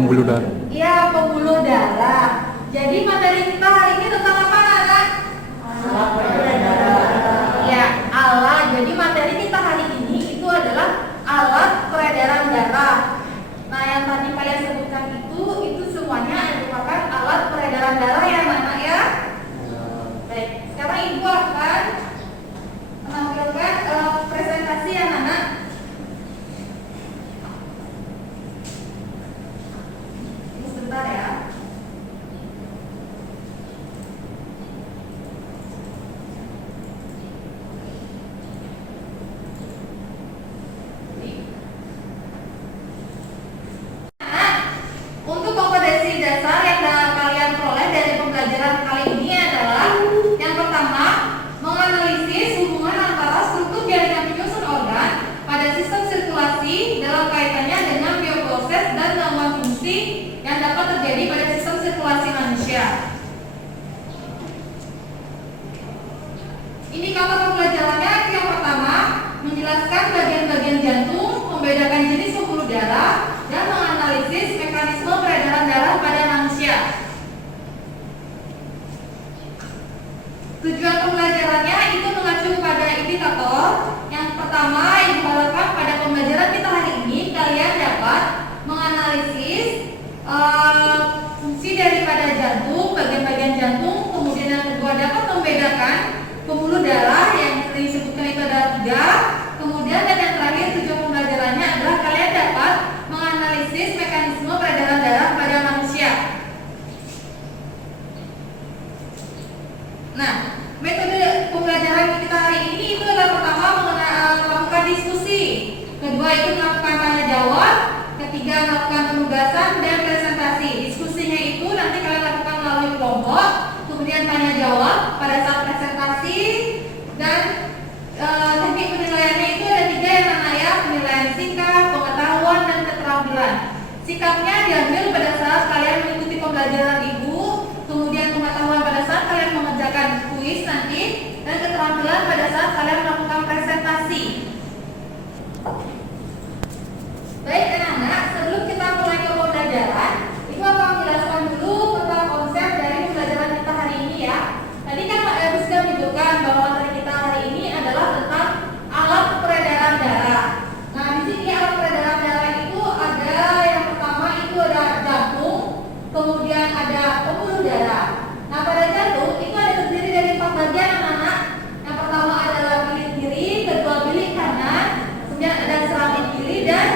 Pembuluh darah. Iya, pembuluh darah. Jadi materi kita hari ini tentang apa, anak? Alat peredaran darah. Ya, alat. Jadi materi kita hari ini itu adalah alat peredaran darah. Nah, yang tadi kalian sebutkan itu semuanya merupakan alat peredaran darah ya, anak ya. Baik, sekarang ibu akan menampilkan presentasi anak. terjadi pada sistem sirkulasi manusia. Indikator pembelajarannya yang pertama, menjelaskan bagian-bagian jantung, membedakan jenis pembuluh darah, dan menganalisis mekanisme peredaran darah pada manusia. Tujuan pembelajarannya itu mengacu pada indikator. Yang pertama yang diharapkan pada pembelajaran kita hari ini, kalian dapat menganalisis fungsi daripada jantung, bagian-bagian jantung, kemudian yang kedua dapat membedakan pembuluh darah yang disebutkan itu ada 3. Kemudian dan yang terakhir tujuan pembelajarannya adalah kalian dapat menganalisis mekanisme peredaran darah pada manusia. Nah, metode pembelajaran kita hari ini itu adalah pertama melakukan diskusi, kedua itu melakukan tanya jawab, ketiga melakukan penugasan dan presentasi. Diskusinya itu nanti kalian lakukan melalui kelompok, kemudian tanya jawab pada saat presentasi, dan teknik penilaiannya itu ada 3 yang namanya penilaian sikap, pengetahuan, dan keterampilan. Sikapnya diambil pada saat kalian mengikuti pembelajaran ibu, kemudian pengetahuan pada saat kalian mengerjakan kuis nanti, dan keterampilan pada saat kalian melakukan presentasi. Baik anak-anak, sebelum kita mulai ke pembelajaran, Ibu akan menjelaskan dulu tentang konsep dari pembelajaran kita hari ini ya. Tadi kan Ibu sudah menyebutkan bahwa materi kita hari ini adalah tentang alat peredaran darah. Nah, di sini alat peredaran darah itu ada yang pertama itu ada jantung, kemudian ada pembuluh darah. Nah, pada jantung itu ada terdiri dari 4 bagian anak-anak. Yang pertama adalah bilik kiri, kedua bilik kanan, kemudian ada seramik kiri dan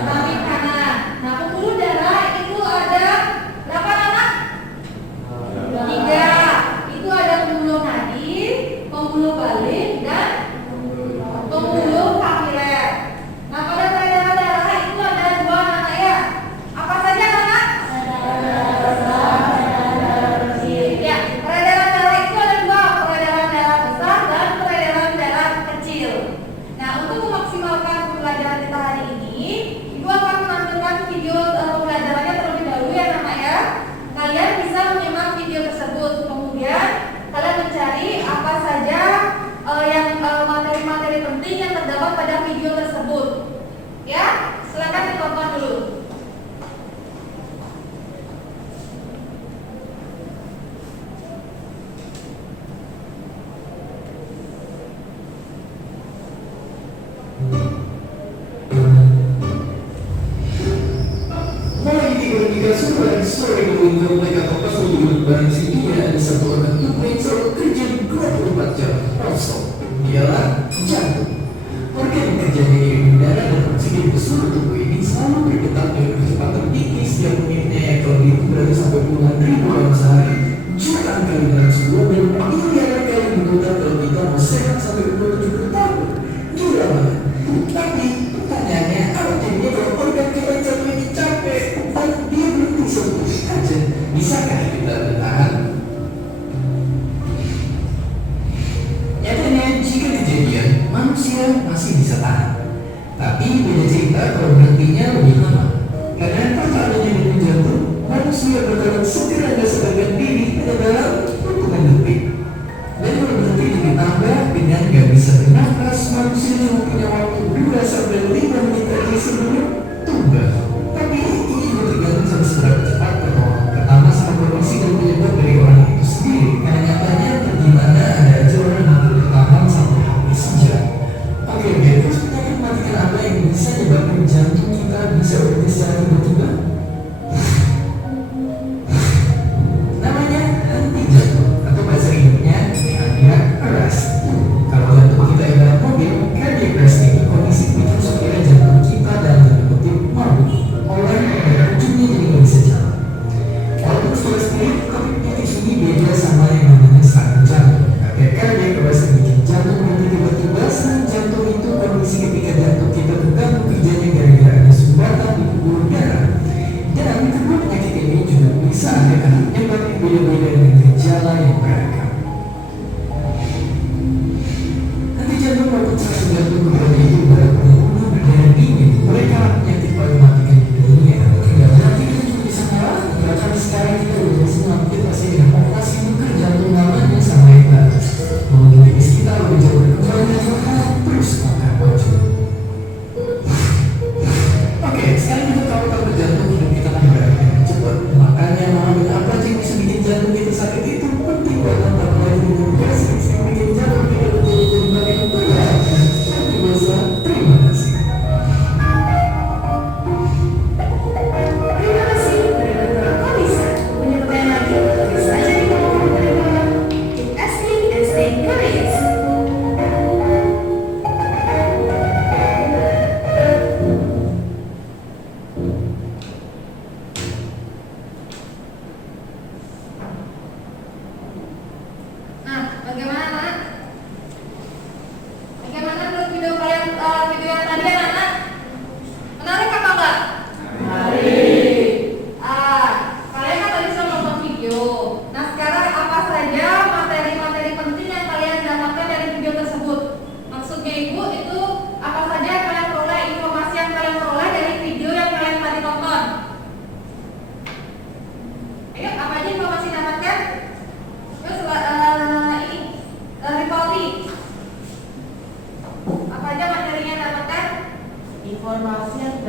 seramik kanan. Nah, pembuluh darah itu ada berapa anak? 3. Itu ada pembuluh nadi, pembuluh balik, dan pembuluh kapiler. Nah, pada peredaran darah itu ada 2 anak ya. Apa saja anak? Ya, peredaran darah itu ada 2, peredaran darah besar dan peredaran darah kecil. Nah, untuk memaksimalkan pembelajaran kita hari ini, Ibu akan menampilkan video pembelajarannya terlebih dahulu ya anak ya. Kalian bisa menyimak video tersebut, kemudian kalian mencari apa saja yang materi-materi penting yang terdapat pada video tersebut. Ya, silakan ditonton dulu. Sore kemudian mereka terpas untuk barang sininya ada satu orang tubuh yang selalu kerja 24 jam kosong. Dialah jantung. Organ yang kerjanya di darah dan oksigen ke seluruh tubuh ini selalu berdetak dengan kecepatan tinggi setiap menitnya yang kalau itu berarti sampai puluhan ribu dalam sehari, jutaan kali dalam sebulan dan miliaran kali berputar kalau kita mau sehat sampai umur 70 tahun. Gila banget. Tapi pertanyaannya, apa jadinya kalau organ kita jatuh ini capek dan dia berhenti seperti aja? Bisakah kita bertahan? Nyatanya jika kejadian, manusia masih bisa tahan. Tapi beda cerita kalau berhentinya lebih lama. Karena tanpa adanya denyut jantung, manusia bakalan setidaknya sedangkan diri hanya dalam hitungan detik. Dan kalau berhenti ditambah dengan gak bisa bernafas, manusia cuma punya waktu 2 sampai 5 menit aja sebelum tumbang. Tapi ini juga tergantung sama seberapa cepat pertama sama kondisi dan penyebab dari orang itu sendiri. Karena nyatanya gimana ada aja orang yang bertahan sampai habis sejak. Oke, terus penyakit matikan apa yang bisa menyebabkan jantung kita bisa berhenti secara tiba-tiba? Namanya henti jantung atau bahasa Inggrisnya cardiac arrest. Kalau jantung kita ibarat mobil, cardiac arrest ini kondisi bikin supaya jantung kita dalam tanda kutip mabuk.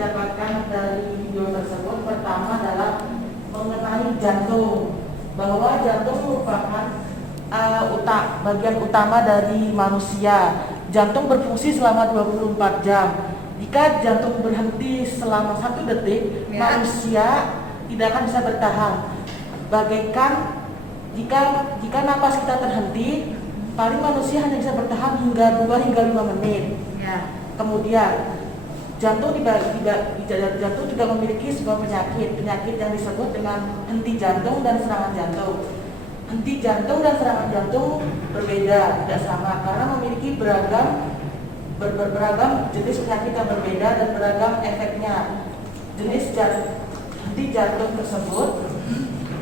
dapatkan dari video tersebut pertama adalah mengenai jantung, bahwa jantung merupakan bagian utama dari manusia. Jantung berfungsi selama 24 jam. Jika jantung berhenti selama 1 detik, manusia tidak akan bisa bertahan. Bagaikan jika napas kita terhenti, paling manusia hanya bisa bertahan hingga 2 hingga 5 menit. Kemudian jantung juga memiliki sebuah penyakit yang disebut dengan henti jantung dan serangan jantung. Henti jantung dan serangan jantung berbeda, tidak sama karena memiliki beragam jenis penyakit yang berbeda dan beragam efeknya. Henti jantung tersebut,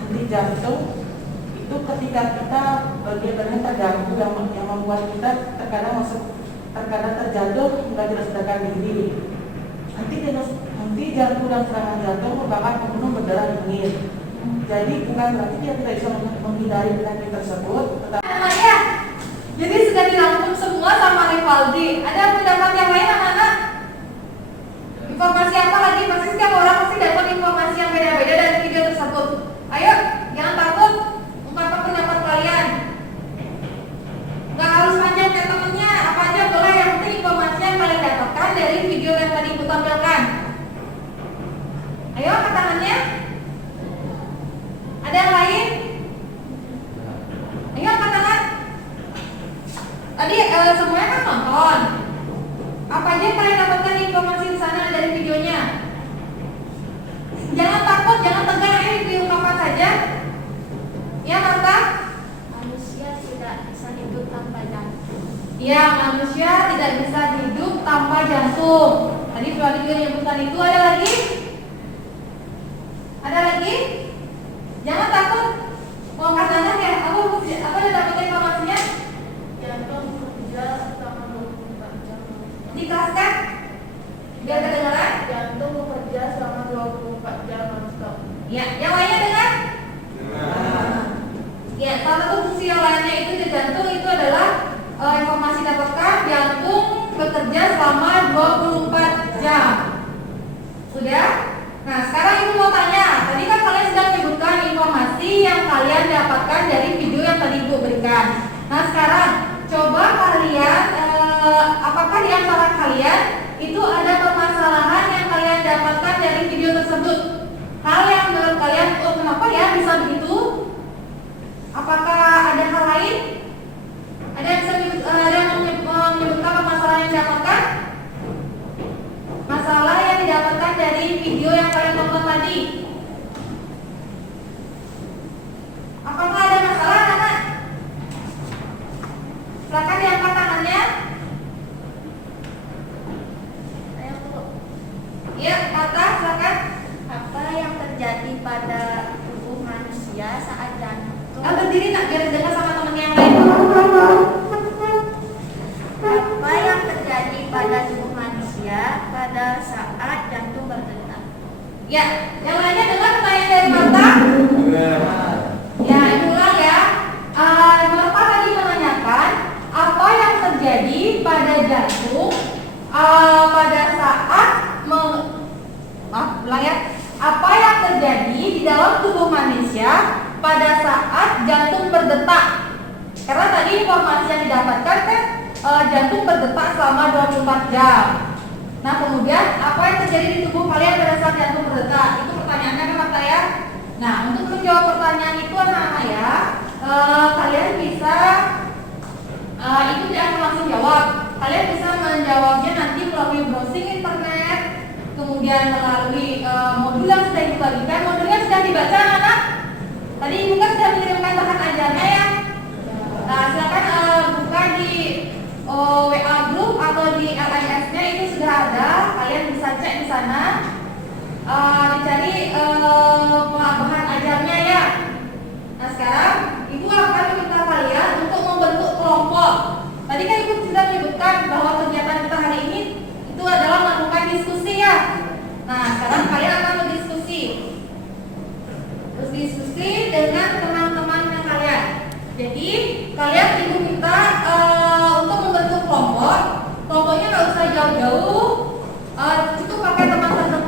henti jantung itu ketika kita bagian badan terganggu yang membuat kita terkadang terjatuh hingga tidak sadarkan diri. Henti jantung dan serangan jantung merupakan pembunuh berdarah dingin. Jadi bukan berarti dia tidak bisa menghindari penyakit tersebut. Ya, jadi sudah dirangkum semua sama Rivaldi. Ada pendapat yang lain anak-anak? Informasi apa lagi? Pasti setiap orang pasti dapat informasi yang beda-beda dari video tersebut. Ayo, jangan takut ungkapkan pendapat kalian. Gak harus panjang kayak temennya, apa aja boleh, yang penting informasi yang kalian dapatkan dari video yang tadi Ibu tampilkan. Ayo, angkat tangannya. Ada yang lain? Ayo angkat tangan. Tadi semuanya kan nonton. Apa aja yang kalian dapatkan informasi di sana dari videonya? Jangan takut, jangan tegang, diungkapkan saja. Ya, Marta? Manusia tidak bisa hidup tanpa jantung. Ya, manusia tidak bisa hidup tanpa jantung. Tadi Fluadi juga menyebutkan itu. Ada lagi? Ada lagi? Jangan takut. Mau angkat tangan ya? Apa udah dapat informasinya? Jantung bekerja selama 24 jam. Dikeraskan? Biar kedengaran? Jantung bekerja selama 24 jam non-stop. Ya, yang lainnya dengar? Ya, salah satu fungsi yang lainnya itu di jantung itu adalah informasi dapatkan jantung bekerja selama 24 jam. Sudah? Nah, sekarang Ibu mau tanya. Tadi kan kalian sudah menyebutkan informasi yang kalian dapatkan dari video yang tadi Ibu berikan. Nah, sekarang coba kalian, apakah di antara kalian itu ada permasalahan yang kalian dapatkan dari video tersebut? Hal yang menurut kalian, oh kenapa ya bisa begitu? Apakah ada hal lain? Ada yang menyebutkan permasalahan yang didapatkan? Masalah yang didapatkan dari video yang kalian tonton tadi. Apakah ada masalah, anak? Silakan diangkat tangannya. Saya perlu. Iya, Marta, silakan. Apa yang terjadi pada tubuh manusia saat jantung? Berdiri nak biar dengar sama teman yang lain. Apa yang terjadi pada tubuh manusia pada saat jantung berdetak? Ya, yang lainnya dengar pertanyaan dari Marta. Ya, Ibu ulang ya. Marta tadi menanyakan apa yang terjadi pada jantung pada saat ulang ya. Apa yang terjadi di dalam tubuh manusia pada saat jantung berdetak? Karena tadi informasi yang didapatkan kan jantung berdetak selama 24 jam. Nah, kemudian apa yang terjadi di tubuh kalian pada saat jantung berdetak? Itu pertanyaannya kan, Marta ya. Nah, untuk menjawab pertanyaan itu anak-anak ya, kalian bisa itu jangan langsung jawab. Kalian bisa menjawabnya nanti melalui browsing internet, kemudian melalui modul yang sudah dibagikan. Modulnya sudah dibaca, anak-anak. Tadi Ibu kan sudah mengirimkan bahan ajarnya ya. Nah, silakan buka di WA group atau di LMS-nya, itu sudah ada. Kalian bisa cek di sana, dicari bahan ajarnya ya. Nah, sekarang Ibu akan meminta kalian untuk membentuk kelompok. Tadi kan Ibu sudah menyebutkan bahwa kegiatan kita hari ini itu adalah melakukan diskusi ya. Nah, sekarang kalian akan berdiskusi. Terus diskusi dengan teman-teman kalian. Jadi kalian Ibu minta untuk membentuk kelompok. Kelompoknya nggak usah jauh-jauh, cukup pakai teman terdekat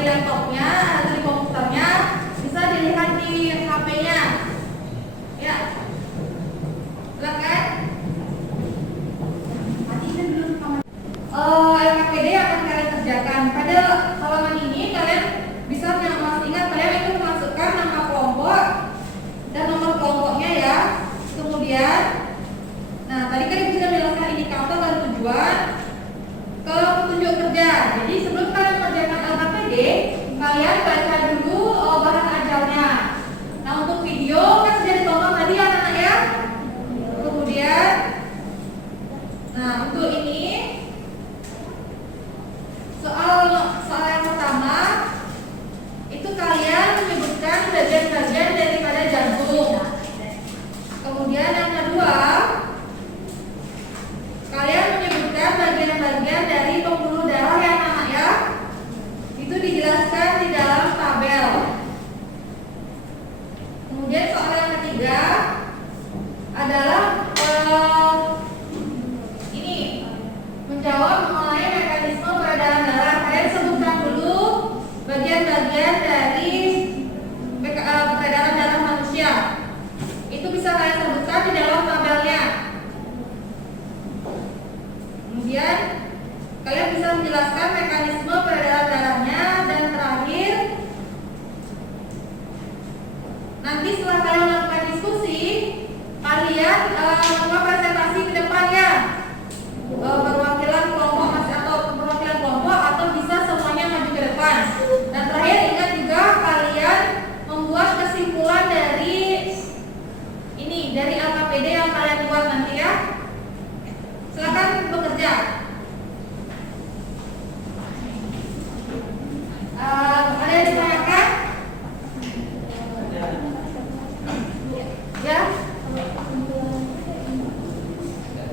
di laptopnya atau di komputernya, bisa dilihat di HP-nya. Ya, silakan. LKPD yang akan kalian kerjakan pada halaman ini, kalian bisa ingat kalian itu memasukkan nama kelompok dan nomor kelompoknya ya. Kemudian, nah tadi kalian bisa menjelaskan indikator dan tujuan ke petunjuk kerja. Jadi sebelum kalian mengerjakan LKPD, kalian baca dulu bahan ajarnya. Nah untuk video kan sudah ditonton tadi anak-anak ya. Kemudian, nah untuk ini soal yang pertama itu kalian menyebutkan bagian-bagian daripada jantung. Kemudian yang kedua, kalian menyebutkan bagian-bagian dari pembuluh darah yang anak ya. Itu dijelaskan di dalam tabel. Kemudian soal yang ketiga adalah ini menjawab mengenai mekanisme peredaran darah. Kalian sebutkan dulu bagian-bagian dari peredaran darah manusia. Itu bisa kalian sebutkan di dalam tabelnya. Kemudian kalian bisa menjelaskan mekanisme peredaran darahnya. Dan terakhir, nanti setelah kalian melakukan diskusi, kalian melakukan presentasi ke depannya, perwakilan kelompok atau perwakilan kelompok atau bisa semuanya maju ke depan. Dan terakhir ingat juga kalian membuat kesimpulan dari ini, dari LKPD yang kalian buat nanti ya. Silakan bekerja. Ada yang ditanyakan? Ya?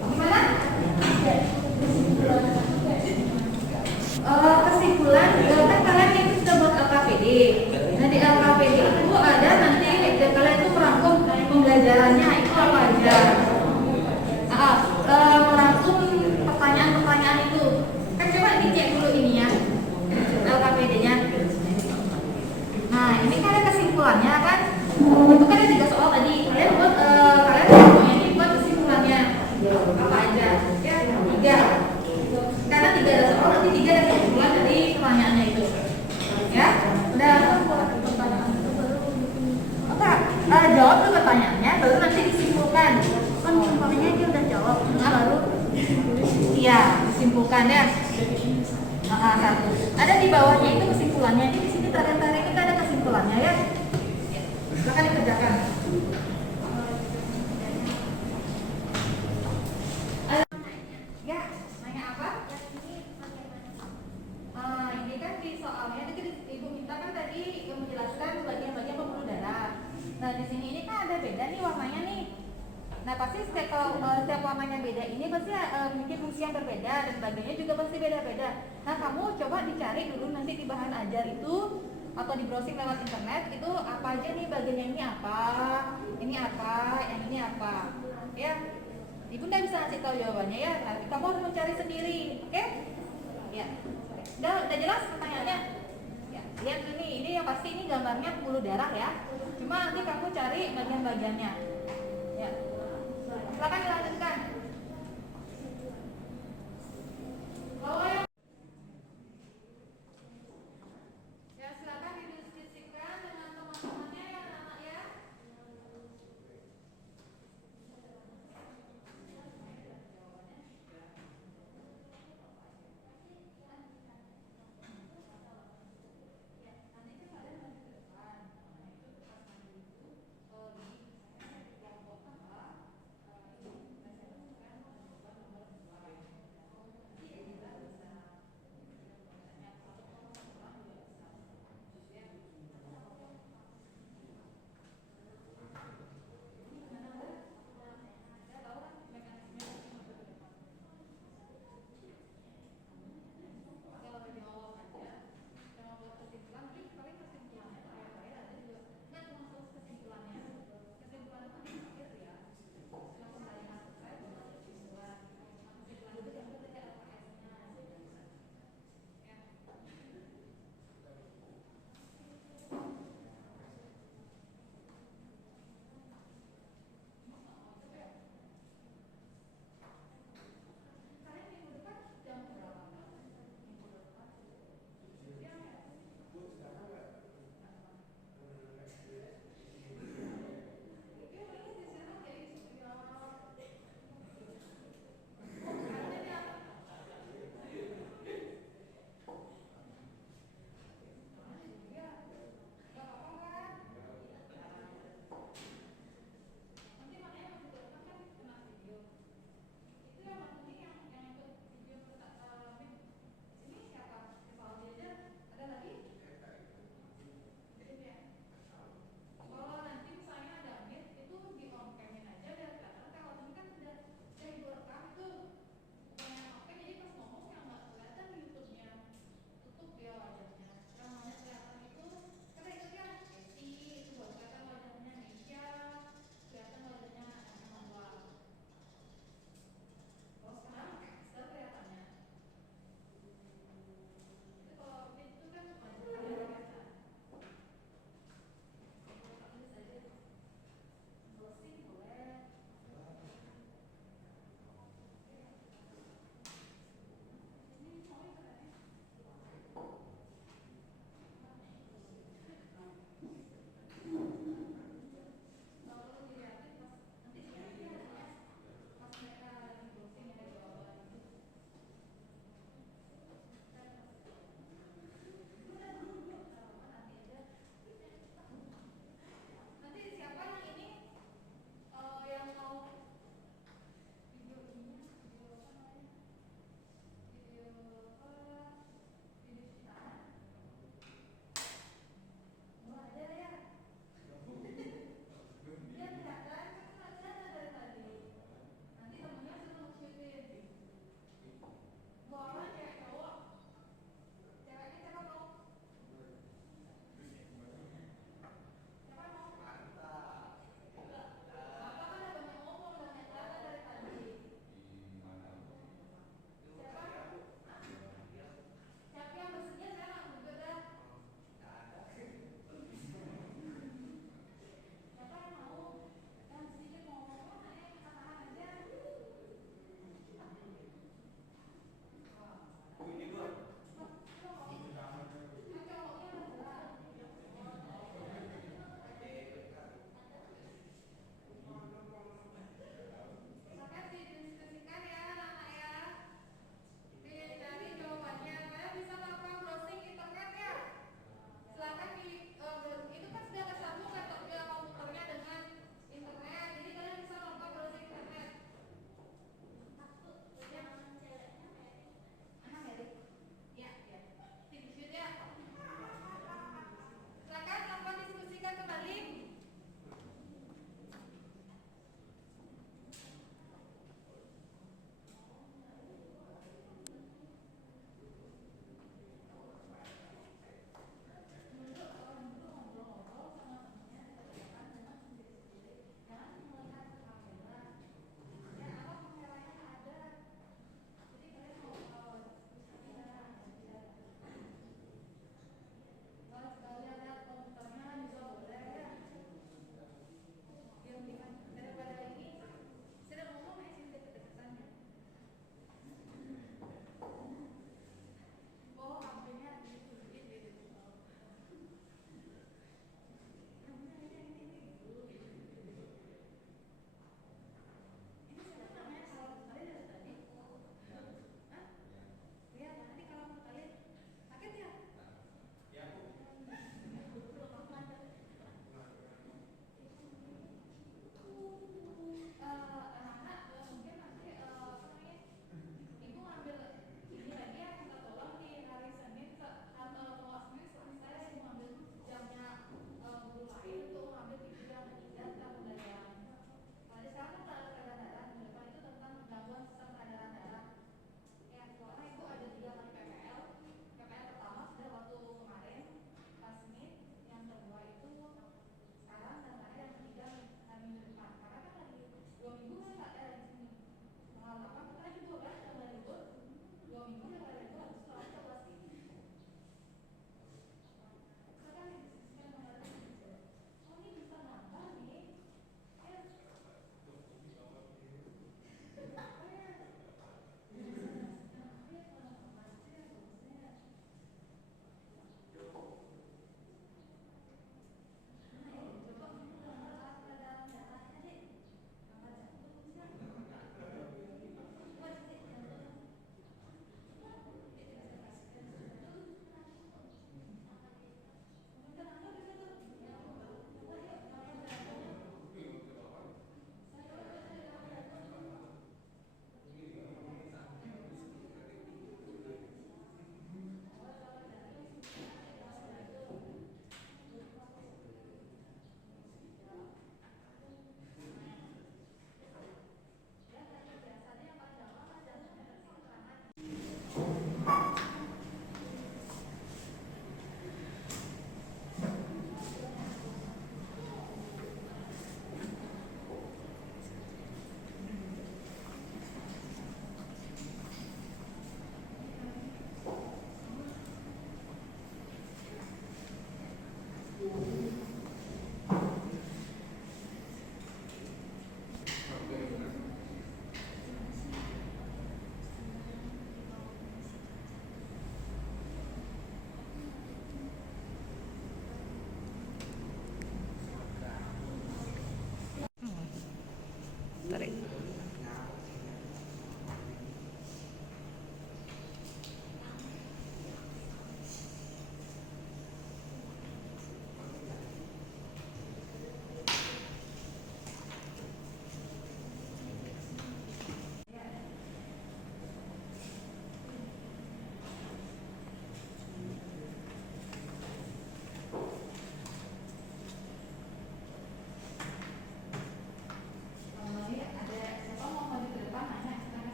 Gimana? Kesimpulan, kan kalian itu sudah buat LKPD. Nah di LKPD itu ada nanti kalian itu merangkum pembelajarannya itu apa aja. Merangkum pertanyaan-pertanyaan itu. Kan coba dicek dulu ini ya, LKPD-nya. Nah ini kan ada kesimpulannya kan. Itu kan ada 3 soal tadi. Kalian buat semuanya ini buat kesimpulannya apa aja? Ya 3. Karena 3 ada soal, nanti 3 ada kesimpulan dari pertanyaannya itu. Ya, udah pertanyaan itu baru. Oke, jawab tuh pertanyaannya, baru nanti disimpulkan. Kan umpamanya dia udah jawab, baru iya disimpulkan ya. Satu. Ada di bawahnya itu kesimpulannya. Ini di sini tarik-tarik kita ada kesimpulannya ya. Silakan dikerjakan. Ya, nanya apa? Ini kan di soalnya tadi Ibu minta kan tadi menjelaskan bagian-bagian pembuluh darah. Nah di sini ini kan ada beda nih warnanya nih. Nah pasti setiap warnanya beda ini pasti mungkin fungsi yang berbeda dan bagiannya juga pasti beda-beda. Nah kamu coba dicari dulu nanti di bahan ajar itu atau di browsing lewat internet itu apa aja nih bagiannya, ini apa, yang ini apa, ya. Ibu nggak bisa ngasih tahu jawabannya ya, tapi kamu harus mencari sendiri, oke? Ya, udah jelas pertanyaannya? Ya, lihat ini yang pasti ini gambarnya pembuluh darah ya. Cuma nanti kamu cari bagian-bagiannya. Ya, silakan dilanjutkan. Kalau yang ya silakan didiskusikan dengan teman-temannya ya anak-anak ya. Kelompok tengah,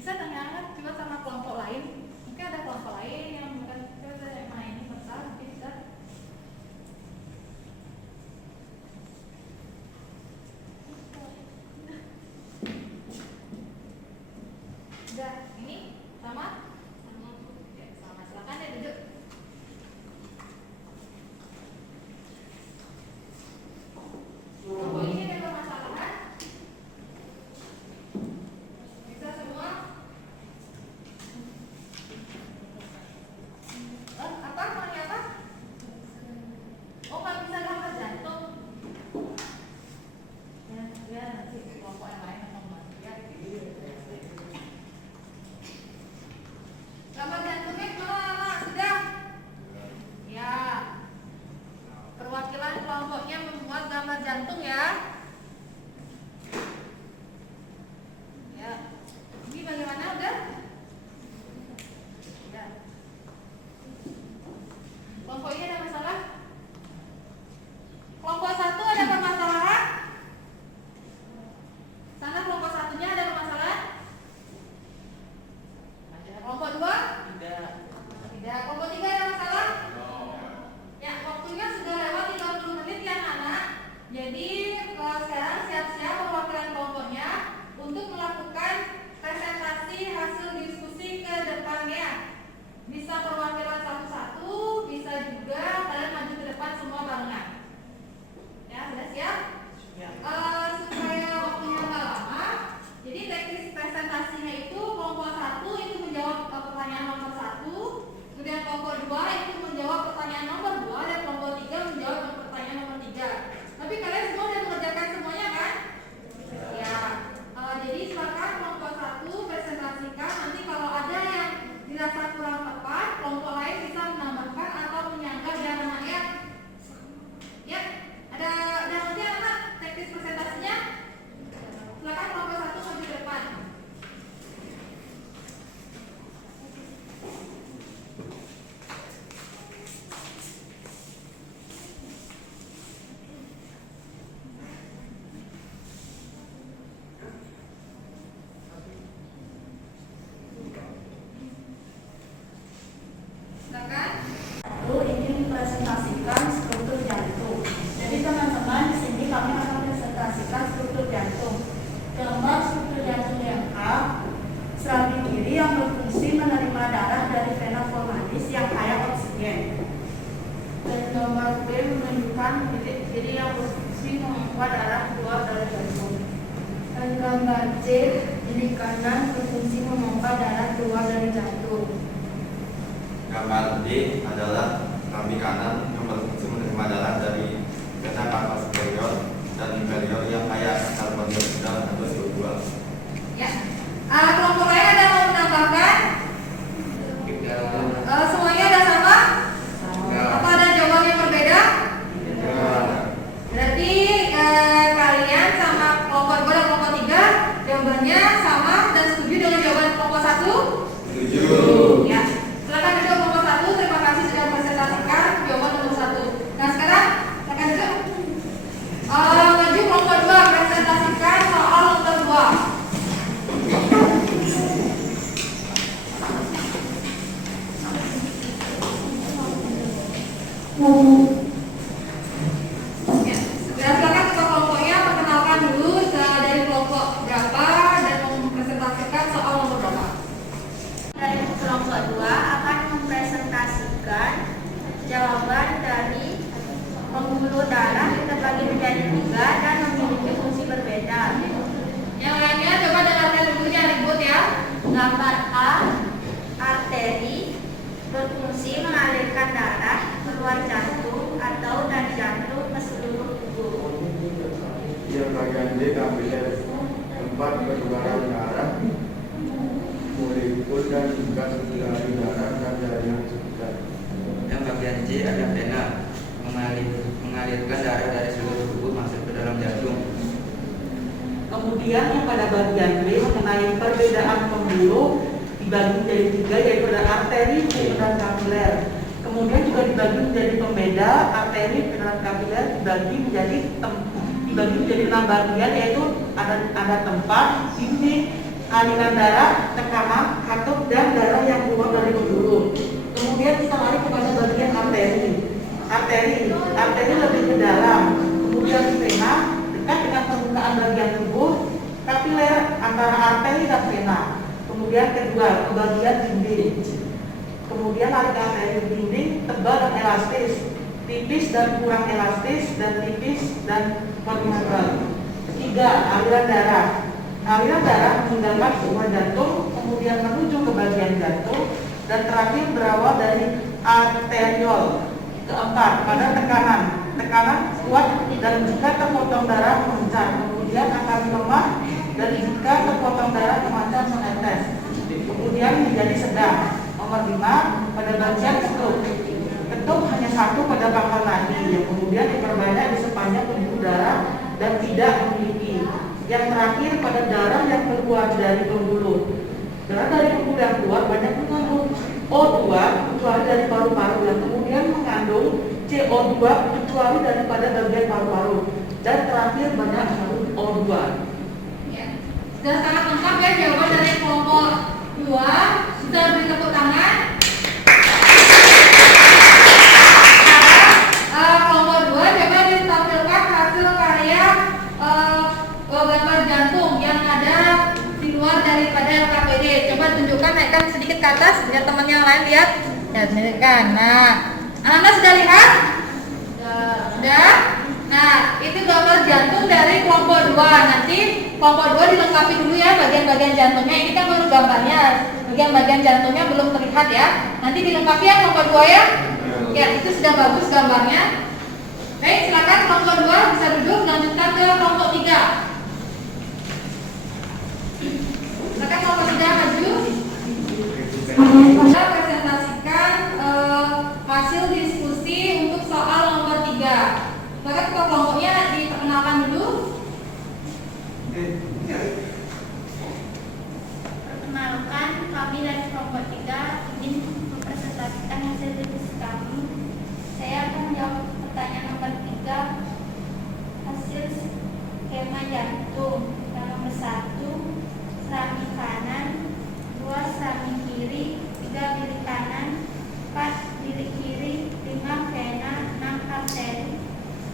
Bisa tanya coba sama kelompok lain. Mungkin ada kelompok lain yang bukan yang main ini masalah, bisa. Udah, ini sama? Ya, sama. Silakan ya duduk. Kelompok ini ada permasalahan? Bisa semua? Apa? Maunya apa? Oh, nggak bisa gambar jantung. Ya, nanti kelompok yang lain akan membantu ya. Gambar jantungnya mana? Sudah? Ya. Perwakilan kelompoknya membuat gambar jantung ya. Ya. Ini bagaimana udah? Ya. Kelompok ini ada masalah? Kelompok 1 ada permasalahan? Sana kelompok 1-nya ada permasalahan? Ada. Kelompok 2? Tidak. Tidak. Kelompok 3 ada masalah? Ya, waktunya sudah lewat 30 menit ya anak. Jadi sekarang siap-siap perwakilan kelompoknya untuk melakukan presentasi hasil diskusi ke depannya. Bisa perwakilan satu-satu, bisa juga kalian maju ke depan semua barengan. Ya, sudah siap? Supaya waktunya nggak lama, jadi teknis presentasinya itu kelompok 1 itu menjawab pertanyaan nomor 1, kemudian kelompok 2 itu menjawab pertanyaan nomor 2, dan kelompok 3 menjawab pertanyaan nomor 3. Tapi kalian semua sudah mengerjakan semuanya kan? Ya. Jadi silakan kelompok 1 presentasikan. Nanti kalau ada yang dirasa kurang tepat, kelompok lain bisa menambahkan atau menyanggah dan anak-anak. Ya, ada nanti anak teknis presentasinya. Silakan kelompok 1 maju ke depan. Silakan. Aku ingin presentasikan struktur jantung. Jadi teman-teman, di sini kami akan presentasikan struktur jantung. Gambar struktur jantung yang A, serambi kiri yang berfungsi menerima darah dari vena pulmonis yang kaya oksigen. Dan gambar B menunjukkan titik kiri yang berfungsi memompa darah keluar dari jantung. Dan gambar C, kiri kanan berfungsi memompa darah keluar dari jantung. Gambar D adalah rambi kanan yang berfungsi menerima darah dari vena cava superior dan inferior yang kaya karbon dioksida atau CO2. Ya. Kelompok lain ada mau menambahkan? Semuanya ada sama? Apa ada jawaban yang berbeda? Berarti kalian sama kelompok 2 dan kelompok 3 jawabannya sama dan setuju dengan jawaban kelompok 1? Setuju. Ya. Silakan duduk kelompok 1. Terima kasih sudah presentasikan jawaban nomor 1. Nah sekarang silakan duduk. Maju kelompok 2 presentasikan soal nomor 2. Ya, silakan ketua kelompoknya perkenalkan dulu dari kelompok berapa dan mempresentasikan soal nomor berapa. Dari kelompok 2 akan mempresentasikan jawaban dari pembuluh darah yang terbagi menjadi 3 dan memiliki fungsi berbeda. Yang lainnya coba dengarkan dulu, jangan ribut ya. Gambar A, arteri berfungsi mengalirkan darah keluar jantung atau dari jantung ke seluruh tubuh. Yang bagian D kapiler tempat pertukaran darah, molekul dan juga sirkulasi darah dan jaringan sekitar. Yang bagian C ada vena mengalirkan darah dari seluruh tubuh masuk ke dalam jantung. Kemudian yang pada bagian B mengenai perbedaan pembuluh dibagi menjadi 3, yaitu ada arteri, vena, dan kapiler. Kemudian juga dibagi menjadi pembeda, arteri, vena, dan kapiler dibagi menjadi 6 bagian, yaitu ada tempat, titik, aliran darah, tekanan, katup, dan darah yang keluar dari pembuluh. Kemudian kita lari kepada bagian arteri. Arteri lebih ke dalam. Kemudian vena dekat dengan permukaan bagian tubuh, kapiler antara arteri dan vena. Kemudian kedua ke bagian dinding. Kemudian lari ke arteri dinding, tebal dan elastis, tipis dan kurang elastis, dan tipis dan permeabel. Ketiga, aliran darah. Aliran darah meninggalkan sebuah jantung, kemudian menuju ke bagian jantung, dan terakhir berawal dari arteriol. Keempat, pada tekanan. Tekanan kuat dan jika terpotong darah memancar, kemudian akan lemah, dan jika terpotong darah memancar menetes, kemudian menjadi sedang. Nomor 5, pada bagian ketup. Ketup hanya satu pada pangkal nadi, yang kemudian diperbanyak di sepanjang pembuluh darah dan tidak memiliki. Yang terakhir pada darah yang keluar dari pembuluh. Darah dari pembuluh yang keluar banyak mengandung O2 kecuali dari paru-paru, yang kemudian mengandung CO2 kecuali daripada bagian paru-paru, dan terakhir banyak mengandung O2. Ya. Sudah sangat lengkap ya jawaban dari kelompok 2. Sudah beri tepuk tangan. Sekarang kelompok 2 coba ditampilkan hasil karya gambar jantung yang ada di luar daripada LKPD. Coba tunjukkan, naikkan sedikit ke atas biar teman yang lain lihat. Ya, tunjukkan. Nah, anak-anak sudah lihat? Sudah? Nah, itu gambar jantung dari kelompok 2. Nanti kelompok 2 dilengkapi dulu ya bagian-bagian jantungnya. Ini kan baru gambarnya. Bagian-bagian jantungnya belum terlihat ya. Nanti dilengkapi ya kelompok 2 ya. Ya, itu sudah bagus gambarnya. Baik, silakan kelompok 2 bisa duduk, lanjutkan ke kelompok 3. Silakan kelompok 3 maju. Kita presentasikan hasil diskusi untuk soal nomor 3. Silakan ketua kelompoknya diperkenalkan dulu. Perkenalkan, kami dari kelompok 3 ingin mempresentasikan hasil diskusi kami. Saya akan menjawab pertanyaan nomor 3, hasil skema jantung. Yang nomor 1, serami kanan, 2 serami kiri, 3 bilik kanan, 4 bilik kiri, 5 vena, 6 arteri,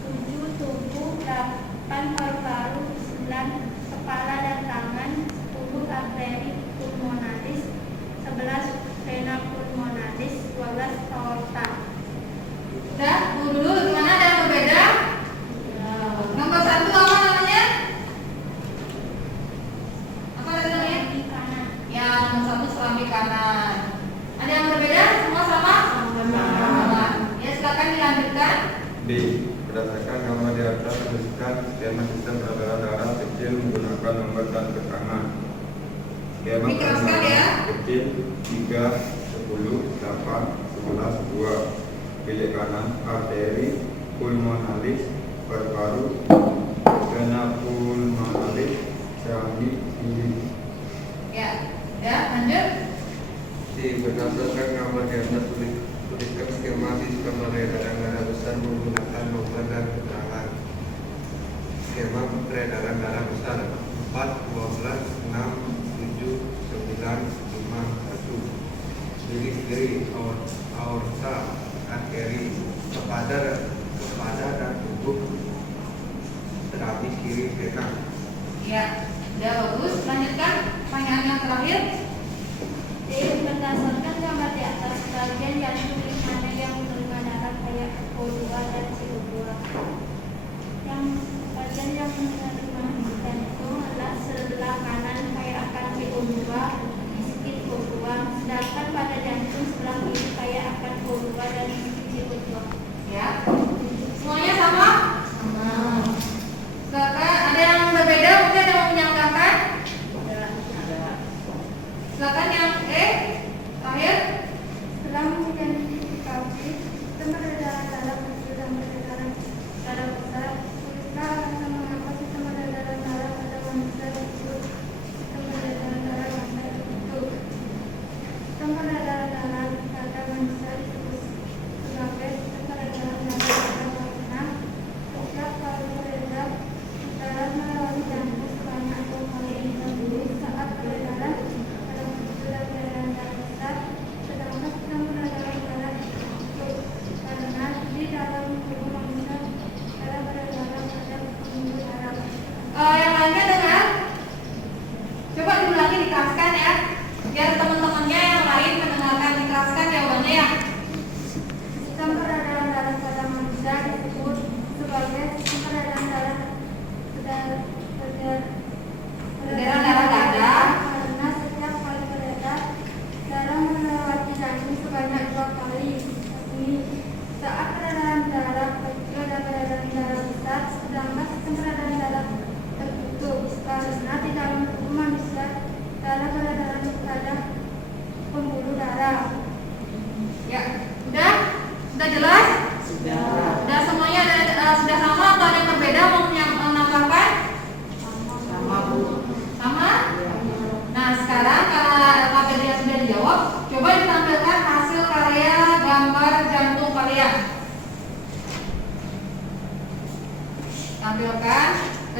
7 tubuh, 8 paru-paru, 9 kepala dan tangan, 10 arteri pulmonalis, 11 vena pulmonalis, 12 aorta. Udah, dulu gimana, ada yang berbeda? Nomor 1 apa namanya? Apa namanya? Di kanan. Ya, nomor 1 serami kanan. Ada yang berbeda? Semua sama? Sama. Ya, silakan dilanjutkan. B. Berdasarkan gambar di atas, tuliskan skema sistem peredaran darah kecil menggunakan nomor dan tekanan. Skema Dikeraskan ya. kecil 3, 10, 8, 11, 2. Bilik kanan, arteri pulmonalis, paru-paru, vena pulmonalis, serami kiri. Ya, lanjut. C. Berdasarkan gambar di atas, tuliskan skema sistem peredaran darah besar menggunakan nomor dan keterangan. Skema peredaran darah besar 4, 12, 6, 7, 9, 5, 1. Bilik kiri, aorta, arteri, kepada dan tubuh, terapi kiri vena. Ya, udah bagus. Lanjutkan pertanyaan yang terakhir. Berdasarkan gambar di atas, bagian jantung di mana yang menerima darah kayak O2 dan CO2. Yang bagian yang menerima jantung adalah sebelah kanan kayak akan CO2, sedikit O2, sedangkan pada jantung sebelah kiri kayak akan O2 dan sedikit CO2. Ya, semuanya sama? Sama. Silakan, ada yang berbeda? Mungkin ada yang menyangkakan? Silakan yang terakhir. Setelah mengidentifikasi sistem peredaran darah kecil dan peredaran darah besar, tulislah alasan mengapa sistem peredaran darah pada manusia disebut sistem peredaran darah manusia itu. Sistem peredaran darah pada manusia disebut sebagai sistem peredaran darah pada wanita. Setiap kali beredar, darah melalui jantung sebanyak 2 kali dahulu saat peredaran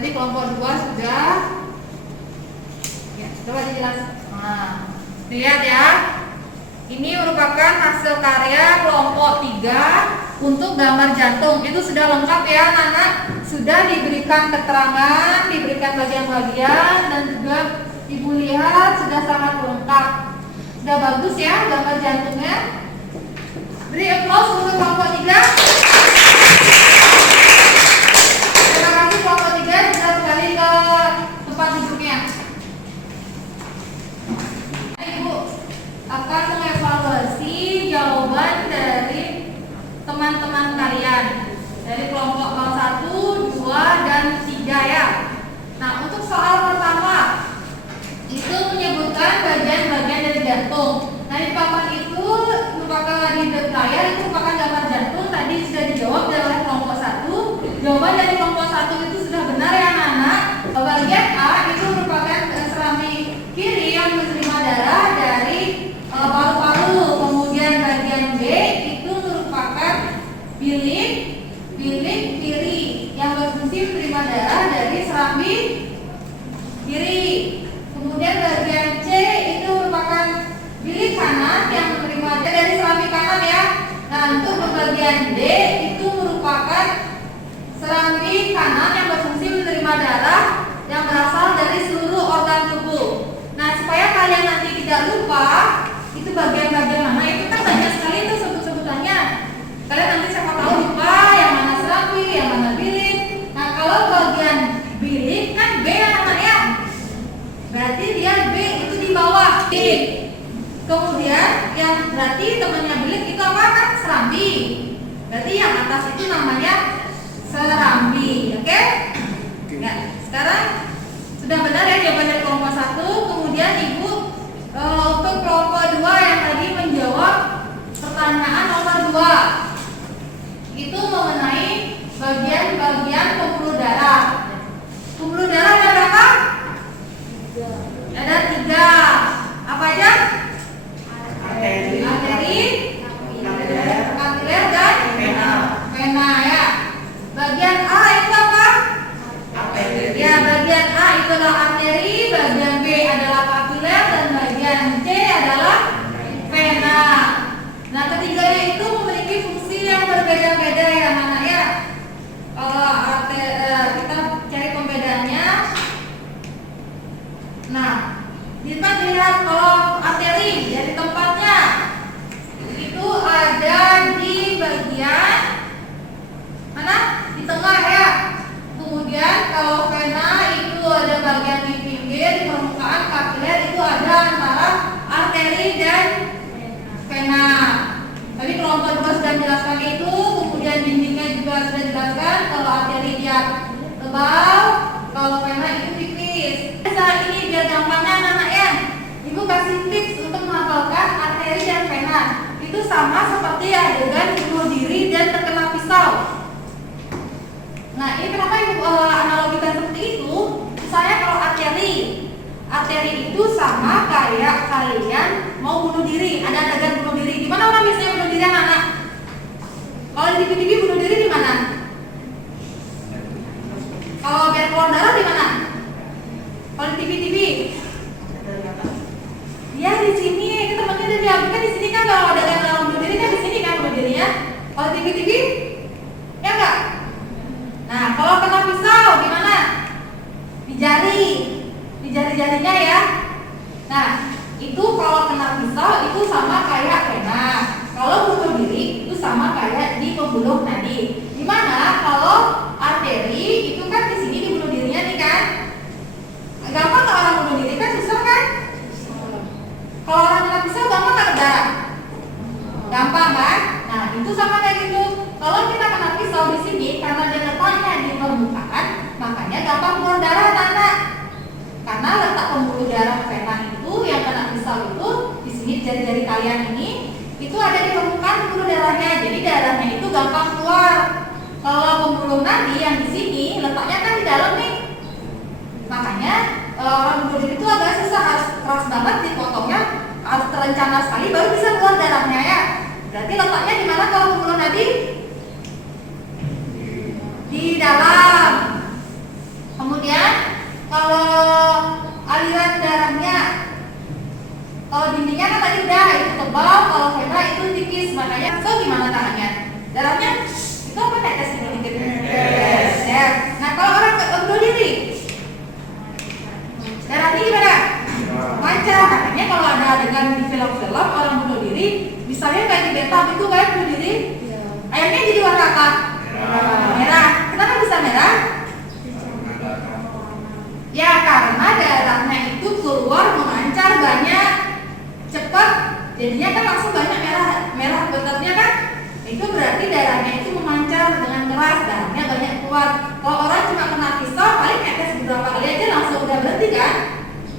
berarti kelompok 2 sudah. Ya, coba dijelaskan. Nah, lihat ya. Ini merupakan hasil karya kelompok 3 untuk gambar jantung. Itu sudah lengkap ya anak-anak. Sudah diberikan keterangan, diberikan bagian-bagian, dan juga Ibu lihat sudah sangat lengkap. Sudah bagus ya gambar jantungnya. Beri applause untuk kelompok 3. Terima kasih kelompok 3 sudah kembali ke tempat duduknya. Ibu akan mengevaluasi jawaban dari teman-teman kalian dari kelompok 1, 2, dan 3 ya. Nah, untuk soal pertama itu menyebutkan bagian-bagian dari jantung. Nah, di papan itu merupakan di layar itu merupakan gambar jantung. Tadi sudah dijawab oleh kelompok 1. Jawaban dari kelompok 1 itu sudah benar ya anak-anak. Bagian A itu merupakan serambi kiri yang menerima darah dari paru-paru. Kemudian bagian B itu merupakan bilik kiri yang berfungsi menerima darah dari serambi kiri. Kemudian bagian C itu merupakan bilik kanan yang menerima darah dari serambi kanan ya. Nah, untuk bagian D itu merupakan serambi kanan yang berfungsi menerima darah yang berasal dari seluruh organ tubuh. Nah, supaya kalian nanti tidak lupa itu bagian-bagian mana, itu kan banyak sekali itu sebut-sebutannya. Kalian nanti siapa tahu lupa yang mana serambi, yang mana bilik. Nah, kalau bagian bilik kan B ya anak ya. Berarti dia B itu di bawah bilik. Kemudian yang berarti temannya bilik itu apa kan? Serambi. Berarti yang atas itu namanya serambi, oke? Nah, sekarang sudah benar ya jawaban dari kelompok 1. Kemudian Ibu untuk kelompok 2 yang tadi menjawab pertanyaan nomor 2 itu mengenai bagian-bagian pembuluh darah. Pembuluh darah ada berapa? Ada 3. Apa aja? Arteri, kapiler, dan vena ya. Bagian A itu apa? Ya, bagian A itu adalah arteri, bagian B adalah kapiler, dan bagian C adalah vena. Nah, ketiganya itu memiliki fungsi yang berbeda-beda ya anak ya. Kita cari pembedaannya. Nah, kita lihat kalau arteri dari tempatnya itu ada di bagian mana? Di tengah ya. Kemudian kalau vena itu ada bagian di pinggir, di permukaan. Kapiler itu ada antara arteri dan vena. Tadi kelompok 2 sudah menjelaskan itu. Kemudian dindingnya juga sudah dijelaskan. Kalau arteri dia tebal, kalau vena itu tipis. Saat ini biar gampangnya anak-anak ya, Ibu kasih tips untuk menghafalkan arteri dan vena. Itu sama seperti adegan bunuh diri dan terkena pisau. Nah, ini kenapa Ibu analogikan seperti itu? Misalnya kalau arteri itu sama kayak kalian mau bunuh diri, ada adegan bunuh diri. Di mana orang biasanya bunuh diri anak-anak? Kalau di TV bunuh diri di mana? Kalau biar keluar darah di mana? Kalau di TV ya di sini. Kita temannya udah diambil di sini kan. Kalau ada yang bunuh diri kan di sini kan bunuh dirinya. Kalau TV ya enggak? Nah, kalau kena pisau gimana? Di jari-jarinya ya. Nah, itu kalau kena pisau itu sama kayak vena. Kalau bunuh diri itu sama kayak di pembuluh nadi. Gimana kalau arteri itu kan di sini dibunuh dirinya nih kan? Gampang nggak orang bunuh diri kan? Susah kan? Kalau orang kena pisau gampang nggak berdarah? Gampang kan? Nah, itu sama kayak gitu. Kalau kita kena pisau di sini karena dia letaknya di permukaan, makanya gampang keluar darah anak. Karena letak pembuluh darah vena itu yang kena pisau itu di sini jari-jari kalian ini itu ada di permukaan pembuluh darahnya. Jadi darahnya itu gampang keluar. Kalau pembuluh nadi yang di sini letaknya kan di dalam nih. Makanya orang bunuh diri itu agak susah, harus keras banget dipotongnya, harus terencana sekali baru bisa keluar darahnya ya. Berarti letaknya di mana kalau pembuluh nadi? Di dalam. Kemudian Kemudian kalau aliran darahnya, kalau dindingnya kan tadi udah itu tebal, kalau vena itu tipis, makanya so gimana caranya? Darahnya itu apa tetes dikit? Ya. Nah kalau orang bunuh diri, darahnya gimana? Lancar. Makanya kalau ada adegan di film-film orang bunuh diri, misalnya kayak di Vietnam itu kan bunuh diri, airnya jadi warna apa? Merah. Kenapa bisa merah? Ya karena darahnya itu keluar memancar banyak, cepat, jadinya kan langsung banyak merah bentuknya kan? Itu berarti darahnya itu memancar dengan keras, darahnya banyak keluar. Kalau orang cuma kena pisau, paling netes beberapa kali aja langsung udah berhenti kan?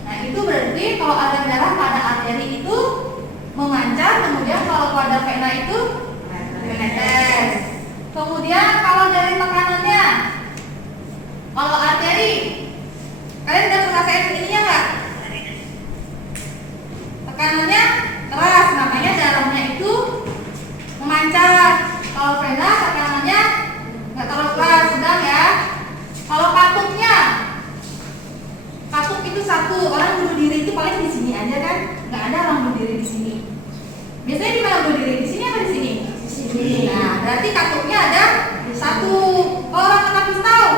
Nah itu berarti kalau ada darah pada arteri itu memancar, kemudian kalau pada vena itu menetes. Kemudian kalau dari tekanannya, kalau arteri, kalian udah ngerasain ininya nggak? Tekanannya keras, makanya darahnya itu memancar. Kalau vena tekanannya nggak terlalu keras, sedang ya. Kalau katuknya, katuk itu satu, orang bunuh diri itu paling di sini aja kan? Nggak ada orang bunuh diri di sini. Biasanya di mana bunuh diri? Di sini apa di sini? Di sini. Nah, berarti katuknya ada satu. Kalau orang kena pistol,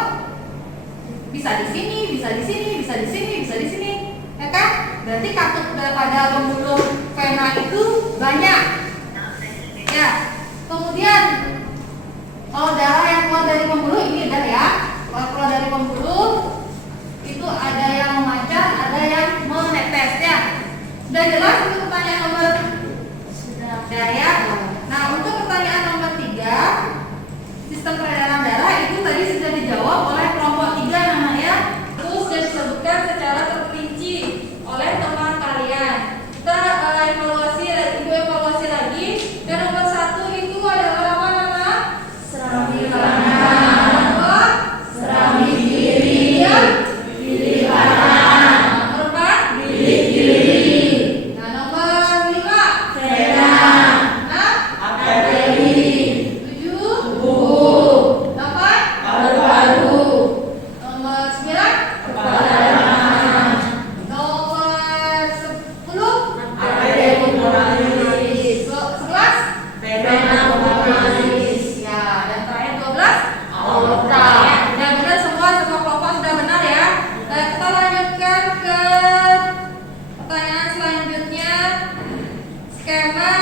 bisa di sini, bisa di sini, bisa di sini, bisa di sini, ya kan? Berarti katuk daripada pembuluh vena itu banyak. Ya. Kemudian kalau darah yang keluar dari pembuluh ini udah ya. Kalau keluar dari pembuluh itu ada yang memancar, ada yang menetes ya. Sudah jelas untuk pertanyaan nomor? Sudah ya. Nah untuk pertanyaan nomor 3, sistem peredaran darah itu tadi sudah dijawab oleh kelompok 3 namanya. Itu sudah disebutkan secara terperinci oleh teman kalian. Kita evaluasi lagi. Dan nomor 1 itu adalah apa nama? Serambi kanan. Serambi kiri. Kiri kanan. Nomor 4? Bilik kiri. Nah nomor 5? vena. Nah arteri. 7? tubuh. 8? paru-paru. Nomor 9? kepala tangan. Nomor 10? arteri pulmonalis. 11? vena pulmonalis. Ya, dan terakhir 12? aorta. Ya, sudah benar semua kelompok sudah benar ya. Nah, kita lanjutkan ke pertanyaan selanjutnya. Skema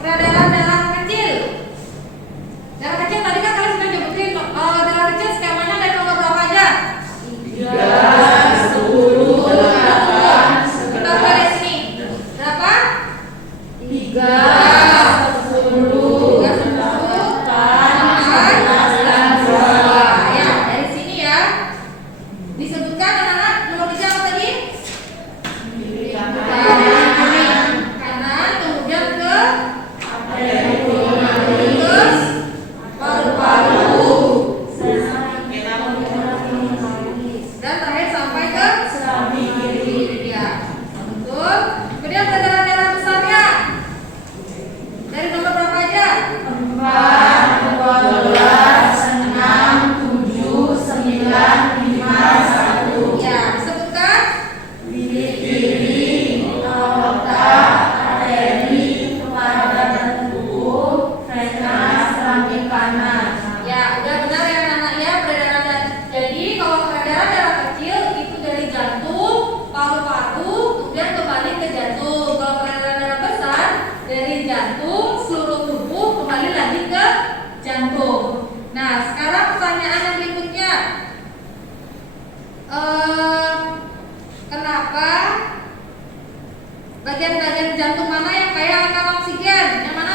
peredaran darah kecil. Darah kecil tadi kan kalian sudah nyebutin darah kecil skemanya dari nomor berapa aja? 3, 10, 8. Kita buka di sini. Berapa? 3, 10, 8, 11, 12. Ya, dari sini ya. Disebutkan anak-anak nomor 3 apa tadi? Kanan, kemudian ke terus paru-paru dan terakhir sampai ke serambi kiri. Ya, betul. Kemudian peredaran darah besarnya dari nomor berapa aja? 4, 12, 6, 7, 9, 5, 1. Ya, disebutkan bilik kiri, aorta, arteri, kepala tubuh, vena, serambi kanan. Ya, udah benar ya anak ya peredaran darah. Jadi kalau peredaran darah kecil itu dari jantung, paru-paru, kemudian kembali ke jantung. Kalau peredaran darah besar dari jantung, seluruh tubuh kembali lagi ke jantung. Nah, sekarang pertanyaan yang berikutnya. Kenapa bagian-bagian jantung mana yang kaya akan oksigen? Yang mana?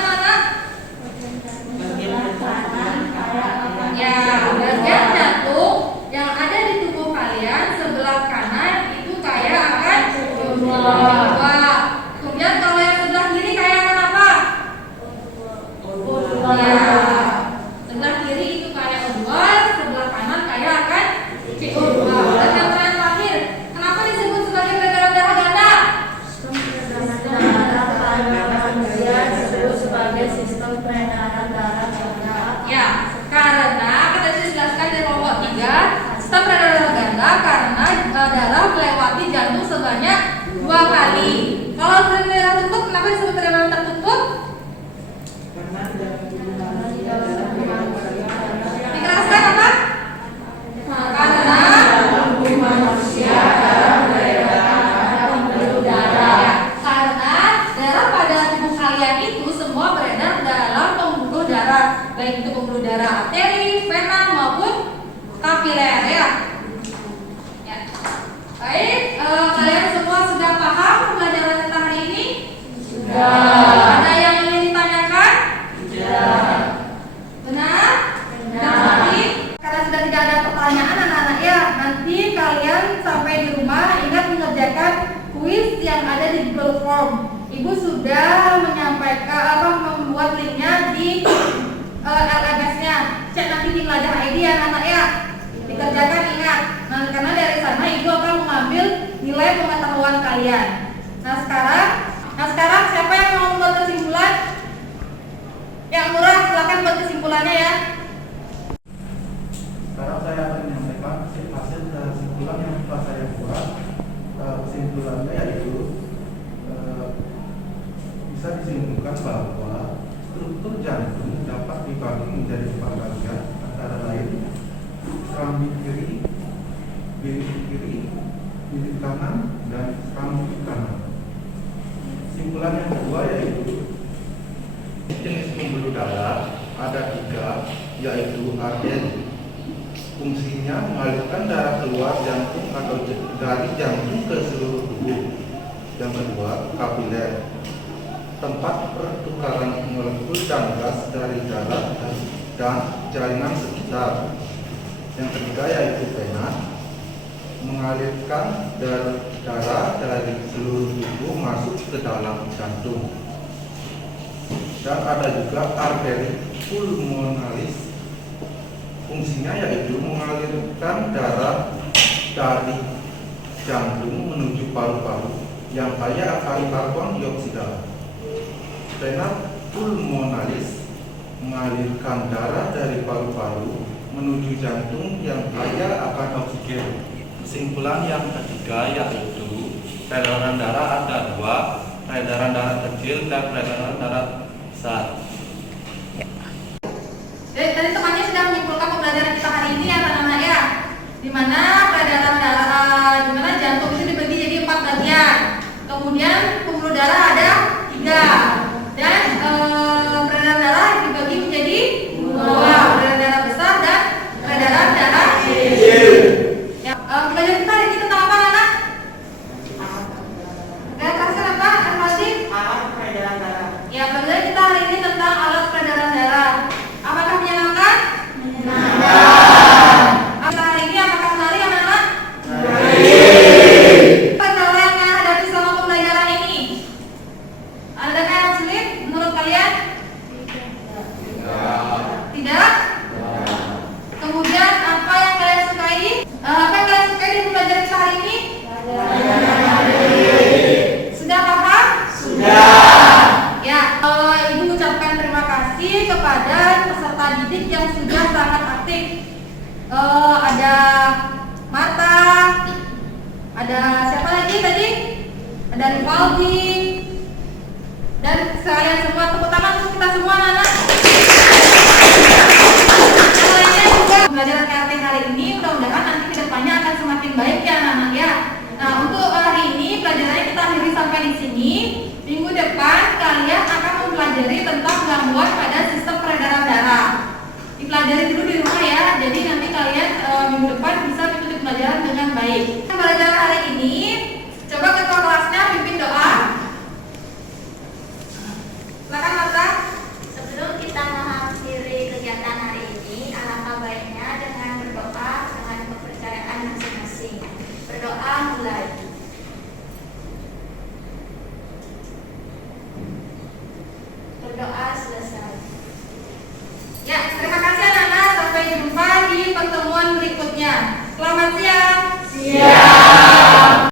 Ya, bagian jantung yang ada di tubuh kalian sebelah kanan itu kaya akan O2. Kemudian kalau yang sebelah kiri kaya akan apa? Ya, sebelah kiri itu kaya O2, sebelah kanan kaya akan CO2. Dan yang terakhir, kenapa disebut sebagai peredaran darah ganda? Disebut sebagai sistem peredaran darah ganda. Ya, karena kita sudah jelaskan dari kelompok 3 sistem peredaran darah ganda karena baik itu pembuluh darah arteri, vena maupun kapiler ya. Ya. Baik, kalian semua sudah paham pembelajaran kita hari ini? Sudah. Ada yang ingin ditanyakan? Tidak. Benar? Benar. Karena sudah tidak ada pertanyaan anak-anak ya, nanti kalian sampai di rumah ingat mengerjakan kuis yang ada di Google Form. Ibu sudah membuat linknya di LMS-nya. Cek nanti di pelajaran ID ya anak-anak ya. Dikerjakan ingat. Nah, karena dari sana ibu akan mengambil nilai pengetahuan kalian. Nah sekarang siapa yang mau membuat kesimpulan? Yang murah silakan buat kesimpulannya ya. Sekarang saya akan menyampaikan hasil kesimpulan yang telah saya buat. Kesimpulannya yaitu bisa disimpulkan bahwa struktur jantung dapat dibagi menjadi 4 bagian, antara lain serambi kiri, bilik kanan, dan serambi kanan. Kesimpulan yang kedua yaitu jenis pembuluh darah ada 3, yaitu arteri. Fungsinya mengalirkan darah keluar jantung atau dari jantung ke seluruh tubuh. Yang kedua, kapiler, tempat pertukaran molekul dan gas dari darah dan jaringan sekitar. Yang ketiga yaitu vena, mengalirkan darah dari seluruh tubuh masuk ke dalam jantung. Dan ada juga arteri pulmonalis, fungsinya yaitu mengalirkan darah dari jantung menuju paru-paru yang kaya akan karbon dioksida. Vena pulmonalis mengalirkan darah dari paru-paru menuju jantung yang kaya akan oksigen. Kesimpulan yang ketiga yaitu peredaran darah ada 2, peredaran darah kecil dan peredaran darah besar. Tadi temannya sudah menyimpulkan pembelajaran kita hari ini ya anak-anak ya. Di mana peredaran darah, di mana jantung itu dibagi jadi 4 bagian. Kemudian pembuluh darah ada 3 dan peredaran darah dibagi menjadi 2, peredaran darah besar dan peredaran darah kecil. Ya, pembelajaran kita hari ini tentang apa anak? Kasih apa? Masih? Alat peredaran darah. Ya, pembelajaran kita hari ini tentang alat peredaran darah. Apakah menyenangkan? Menyenangkan. Hari ini apakah menarik anak-anak? Menarik. Kendala yang menghadapi selama pembelajaran ini? Adakah yang sulit menurut kalian? Tidak. Kemudian apa yang kalian sukai? Apa yang kalian sukai di pembelajaran kita hari ini? Sudah paham? Sudah. Ya, Ibu ucapkan terima kasih kepada peserta didik yang sudah sangat aktif. Ada Marta, ada siapa lagi tadi? Ada Rivaldi, dan sekalian semua tepuk tangan untuk kita semua anak-anak. Selainnya juga pembelajaran KRT hari ini mudah-mudahan nanti kedepannya akan semakin baik ya anak-anak ya. Nah untuk hari ini pelajarannya kita akhiri sampai di sini. Minggu depan kalian akan mempelajari tentang gangguan pada sistem peredaran darah. Dipelajari dulu di rumah ya. Jadi nanti kalian minggu depan bisa mengikuti pelajaran dengan baik. Pelajaran hari ini, coba ketua kelasnya pimpin doa. Silakan Marta. Sebelum kita mengakhiri kegiatan hari ini, alangkah baiknya dengan berdoa dengan kepercayaan masing-masing. Berdoa mulai. Berdoa selesai. Ya, terima kasih anak-anak. Sampai jumpa di pertemuan berikutnya. Selamat siang. Siang.